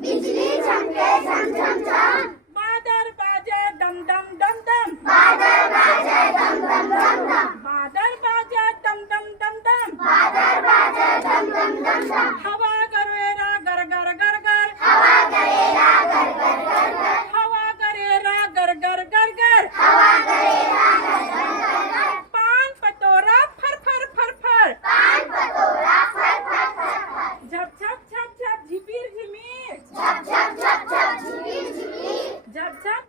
बिजली चमके झमझम-झम। बादल बाजे दमदम-दमदम। बादल बाजे दमदम-दमदम। बादल बाजे दमदम-दमदम। बादल बाजे दमदम-दमदम। हवा गरेरा गरगर-गरगर। हवा गरेरा गरगर-गरगर। हवा गरेरा गरगर-गरगर। हवा गरेरा गरगर-गरगर। पान पतोरा फरफर-फरफर। पान पतोरा फरफर-फरफर। झपझप-झपझप झिपीर-झिमीर। झपझप-झपझप झिपीर-झिपीर। झपझप